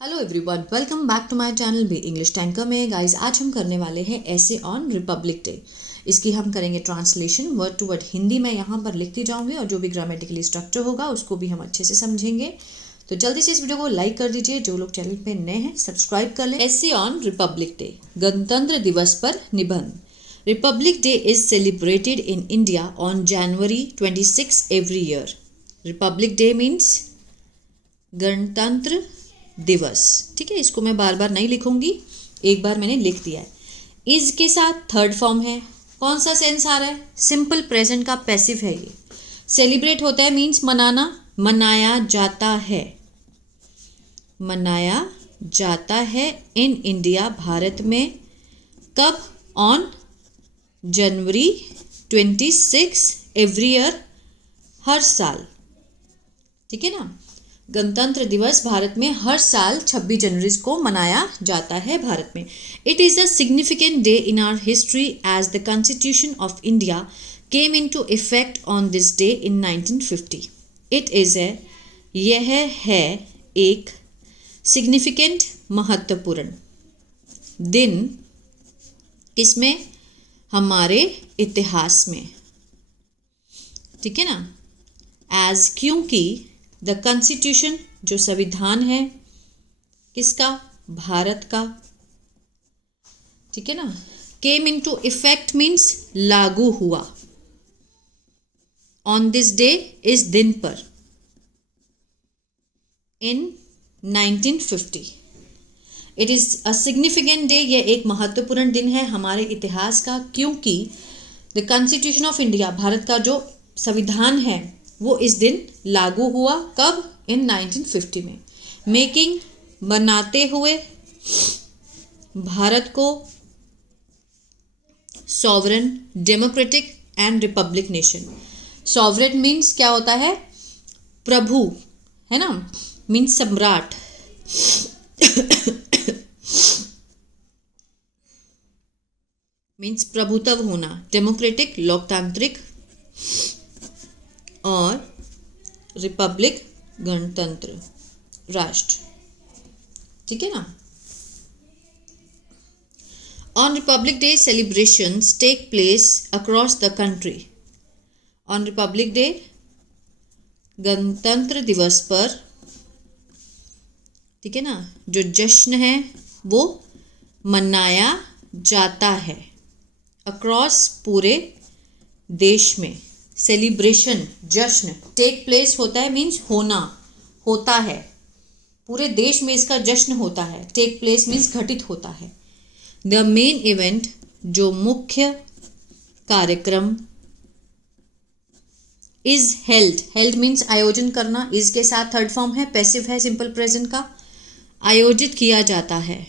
Hello everyone, welcome back to my channel be English tanker में। Guys, आज हम करने वाले हैं ऐसे ऑन रिपब्लिक डे। इसकी हम करेंगे translation word to word. Hindi में यहाँ पर लिखती जाऊँगी और जो भी ग्रामेटिकली स्ट्रक्चर होगा उसको भी हम अच्छे से समझेंगे। तो जल्दी से इस वीडियो को लाइक कर दीजिए। जो लोग चैनल पे नए हैं सब्सक्राइब कर लें। ऐसे ऑन रिपब्लिक डे, गणतंत्र दिवस पर निबंध। Republic day is celebrated in India on January 26 every year. Republic day means गणतंत्र दिवस। ठीक है, इसको मैं बार बार नहीं लिखूंगी, एक बार मैंने लिख दिया है। इज के साथ थर्ड फॉर्म है। कौन सा सेंस आ रहा है? सिंपल प्रेजेंट का पैसिव है ये। सेलिब्रेट होता है मीन्स मनाना, मनाया जाता है, मनाया जाता है इन इंडिया, भारत में। कब? ऑन January 26 एवरी ईयर, हर साल। ठीक है ना, गणतंत्र दिवस भारत में हर साल 26 जनवरी को मनाया जाता है भारत में। It is a significant day in our history as the constitution of India came into effect on this day in 1950। It is a, यह है एक सिग्निफिकेंट, महत्वपूर्ण दिन। किसमें? हमारे इतिहास में। ठीक है ना, एज, क्योंकि द कॉन्स्टिट्यूशन, जो संविधान है, किसका? भारत का। ठीक है ना, केम इन टू इफेक्ट मीन्स लागू हुआ। ऑन दिस डे, इस दिन पर, इन 1950। It is a significant day, यह एक महत्वपूर्ण दिन है हमारे इतिहास का, क्योंकि the constitution of India, Bharat का जो संविधान है, वो इस दिन लागू हुआ। कब? इन 1950 में। मेकिंग, बनाते हुए, भारत को sovereign, democratic and Republic nation. Sovereign means क्या होता है? प्रभु, है ना, मीन्स सम्राट। मीन्स प्रभुत्व होना। डेमोक्रेटिक, लोकतांत्रिक, और रिपब्लिक, गणतंत्र, राष्ट्र। ठीक है ना। On Republic Day celebrations take place across the country. On Republic Day, गणतंत्र दिवस पर, ठीक है ना, जो जश्न है वो मनाया जाता है। अक्रॉस, पूरे देश में। सेलिब्रेशन, जश्न। टेक प्लेस होता है मीन्स होना, होता है, पूरे देश में इसका जश्न होता है। टेक प्लेस मीन्स घटित होता है। द मेन इवेंट, जो मुख्य कार्यक्रम, इज हेल्ड। हेल्ड मीन्स आयोजन करना। इज के साथ थर्ड फॉर्म है, पैसिव है सिंपल प्रेजेंट का। आयोजित किया जाता है,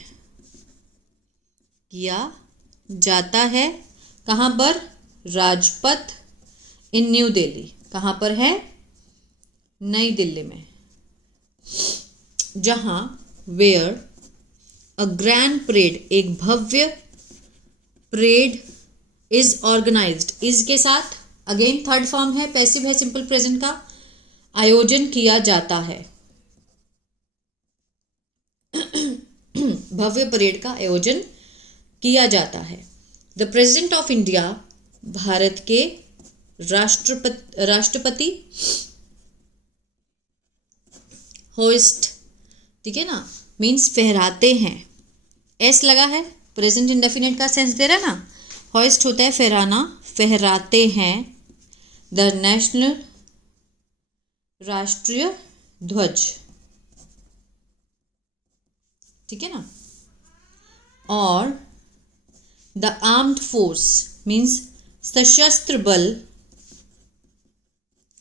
किया जाता है। कहाँ पर? राजपथ इन न्यू दिल्ली। कहाँ पर है? नई दिल्ली में। जहाँ, वेयर अ ग्रैंड परेड, एक भव्य परेड, इज ऑर्गेनाइज्ड। इज के साथ अगेन थर्ड फॉर्म है, पैसिव है सिंपल प्रेजेंट का। आयोजन किया जाता है, भव्य परेड का आयोजन किया जाता है। The president of India, Bharat के राष्ट्रपति होस्ट, ठीक है ना, मीन्स फहराते हैं। एस लगा है, प्रेजेंट इंडेफिनिट का सेंस दे रहा है ना। होस्ट होता है फहराना, फहराते हैं। द नेशनल, राष्ट्रीय ध्वज। ठीक है ना। और द आर्म्ड फोर्स मीन्स सशस्त्र बल,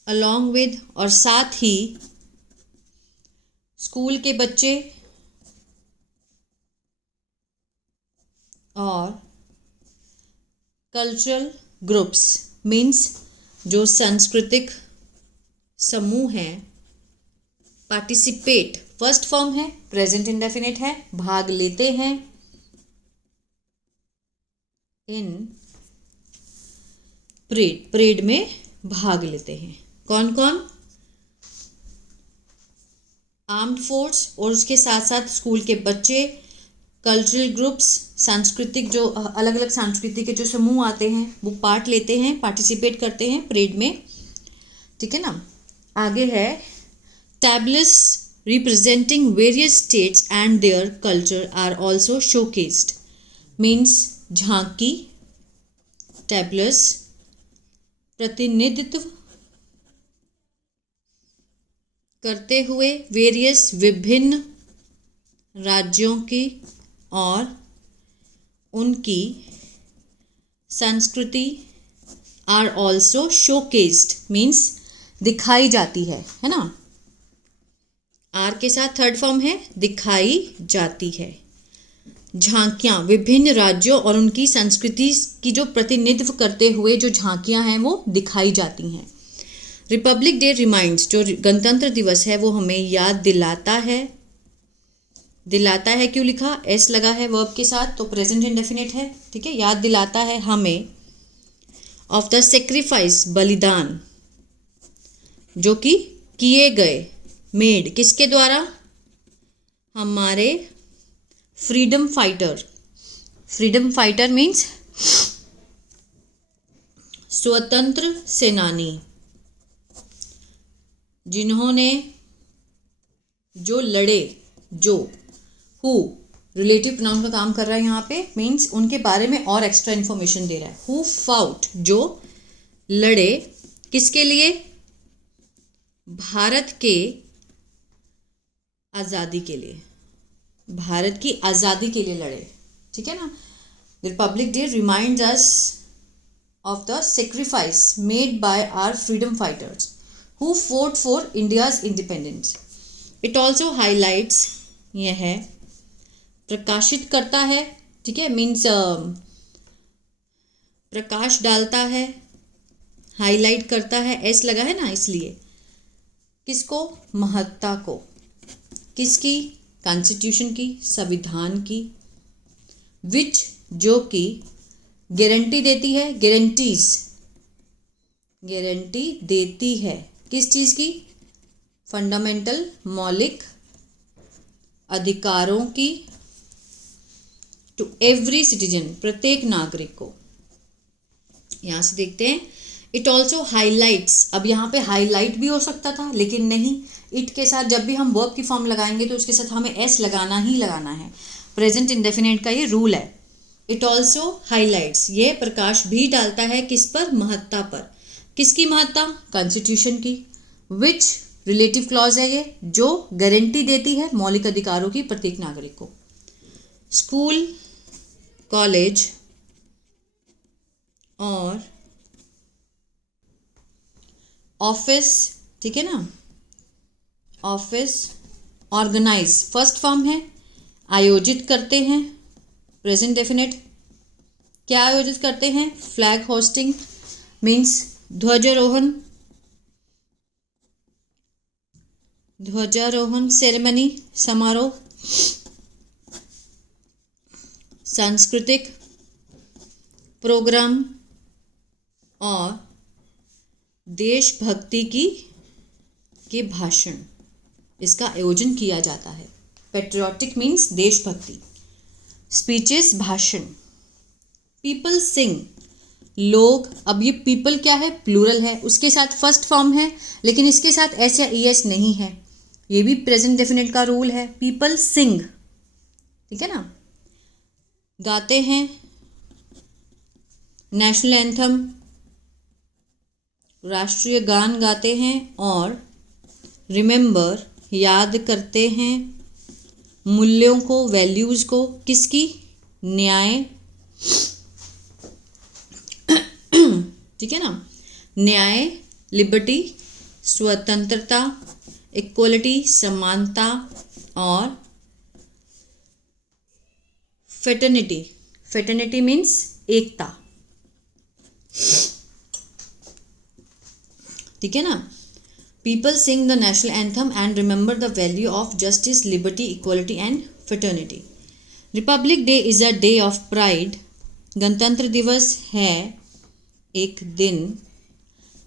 अलॉन्ग विद, और साथ ही, स्कूल के बच्चे और कल्चरल ग्रुप्स मीन्स जो सांस्कृतिक समूह हैं। पार्टिसिपेट फर्स्ट फॉर्म है, प्रेजेंट इंडेफिनिट है, भाग लेते हैं। इन परेड, परेड में भाग लेते हैं। कौन कौन? आर्म्ड फोर्स और उसके साथ साथ स्कूल के बच्चे, कल्चरल ग्रुप्स, सांस्कृतिक जो अलग अलग संस्कृति के जो समूह आते हैं वो पार्ट लेते हैं, पार्टिसिपेट करते हैं परेड में, ठीक है ना। आगे है tablets representing various states and their culture are also showcased, means झांकी, टैबलेट्स प्रतिनिधित्व करते हुए वेरियस विभिन्न राज्यों की और उनकी संस्कृति आर ऑल्सो शोकेस्ड, मीन्स दिखाई जाती है ना। आर के साथ थर्ड फॉर्म है दिखाई जाती है। झांकियाँ विभिन्न राज्यों और उनकी संस्कृति की जो प्रतिनिधित्व करते हुए जो झांकियाँ हैं वो दिखाई जाती हैं। रिपब्लिक डे रिमाइंड्स, जो गणतंत्र दिवस है वो हमें याद दिलाता है। दिलाता है क्यों लिखा, एस लगा है वर्ब के साथ तो प्रेजेंट इंडेफिनिट है, ठीक है। याद दिलाता है हमें ऑफ द सेक्रीफाइस, बलिदान जो कि किए गए, मेड किसके द्वारा, हमारे freedom fighter. Freedom fighter means स्वतंत्र सेनानी, जिन्होंने जो लड़े, जो हु रिलेटिव प्रोनाउन का काम कर रहा है यहाँ पे, मीन्स उनके बारे में और एक्स्ट्रा इन्फॉर्मेशन दे रहा है। हु फाउट, जो लड़े किसके लिए, भारत के आज़ादी के लिए, भारत की आज़ादी के लिए लड़े, ठीक है ना। Republic Day reminds us of the sacrifice made by our freedom fighters who fought for India's independence. It also highlights, यह है प्रकाशित करता है, ठीक है, मीन्स प्रकाश डालता है, हाईलाइट करता है, एस लगा है ना इसलिए, किसको, महत्ता को, किसकी, कॉन्स्टिट्यूशन की, संविधान की, विच जो कि गारंटी देती है, गारंटीज गारंटी देती है किस चीज़ की, फंडामेंटल मौलिक अधिकारों की, टू एवरी सिटीजन प्रत्येक नागरिक को। यहाँ से देखते हैं इट ऑल्सो हाईलाइट्स, अब यहाँ पे हाईलाइट भी हो सकता था लेकिन नहीं, इट के साथ जब भी हम वर्ब की फॉर्म लगाएंगे तो उसके साथ हमें एस लगाना ही लगाना है, प्रेजेंट इंडेफिनिट का ये रूल है। इट ऑल्सो हाईलाइट्स, ये प्रकाश भी डालता है किस पर, महत्ता पर, किसकी महत्ता, कॉन्स्टिट्यूशन की, विच रिलेटिव क्लॉज है ये, जो गारंटी देती है मौलिक अधिकारों की प्रत्येक नागरिक को। स्कूल, कॉलेज और ऑफिस, ठीक है ना, ऑफिस ऑर्गेनाइज फर्स्ट फॉर्म है, आयोजित करते हैं, प्रेजेंट डेफिनेट, क्या आयोजित करते हैं, फ्लैग होस्टिंग मीन्स ध्वजारोहण, ध्वजारोहण सेरेमनी, समारोह, सांस्कृतिक प्रोग्राम और देशभक्ति के भाषण, इसका आयोजन किया जाता है। पेट्रियोटिक मीन्स देशभक्ति, स्पीचेस भाषण। पीपल सिंग, लोग, अब ये पीपल क्या है, प्लूरल है, उसके साथ फर्स्ट फॉर्म है लेकिन इसके साथ एस या ईएस नहीं है, ये भी प्रेजेंट डेफिनेट का रूल है। पीपल सिंग, ठीक है ना, गाते हैं, नेशनल एंथम राष्ट्रीय गान गाते हैं और रिमेंबर याद करते हैं मूल्यों को, वैल्यूज़ को, किसकी, न्याय, ठीक है ना, न्याय, लिबर्टी स्वतंत्रता, इक्वलिटी समानता और फेटर्निटी, फेटर्निटी मीन्स एकता, ठीक है ना। People sing the national anthem and remember the value of justice, liberty, equality and fraternity. Republic Day is a day of pride, गणतंत्र दिवस है एक दिन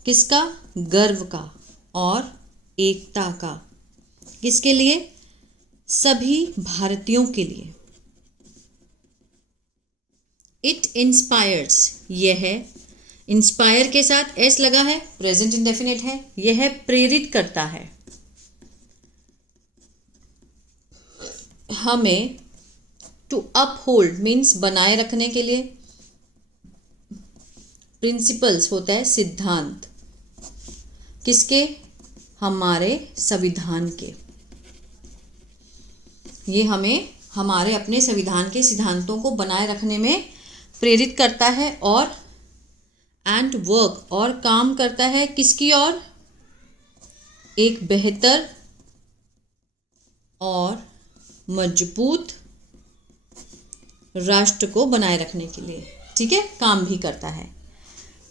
किसका, गर्व का और एकता का। किसके लिए? सभी भारतीयों के लिए। इट इंस्पायर्स, यह इंस्पायर के साथ एस लगा है, प्रेजेंट इंडेफिनिट है, यह प्रेरित करता है हमें। टू अपहोल्ड मीन्स बनाए रखने के लिए, प्रिंसिपल्स होता है सिद्धांत, किसके? हमारे संविधान के। ये हमें हमारे अपने संविधान के सिद्धांतों को बनाए रखने में प्रेरित करता है। और एंड वर्क, और काम करता है किसकी ओर? एक बेहतर और मजबूत राष्ट्र को बनाए रखने के लिए, ठीक है, काम भी करता है।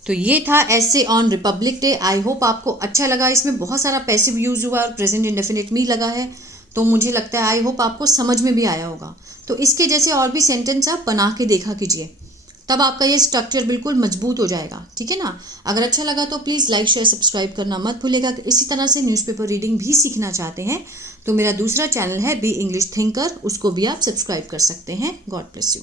तो ये था ऐसे on Republic day. I hope आपको अच्छा लगा। इसमें बहुत सारा पैसिव यूज हुआ और प्रेजेंट इंडेफिनिट में लगा है, तो मुझे लगता है आई होप आपको समझ में भी आया होगा। तो इसके जैसे और भी सेंटेंस आप बना के देखा कीजिए, तब आपका ये स्ट्रक्चर बिल्कुल मजबूत हो जाएगा, ठीक है ना। अगर अच्छा लगा तो प्लीज़ लाइक शेयर सब्सक्राइब करना मत भूलेगा। इसी तरह से न्यूज़पेपर रीडिंग भी सीखना चाहते हैं तो मेरा दूसरा चैनल है बी इंग्लिश थिंकर, उसको भी आप सब्सक्राइब कर सकते हैं। God bless you.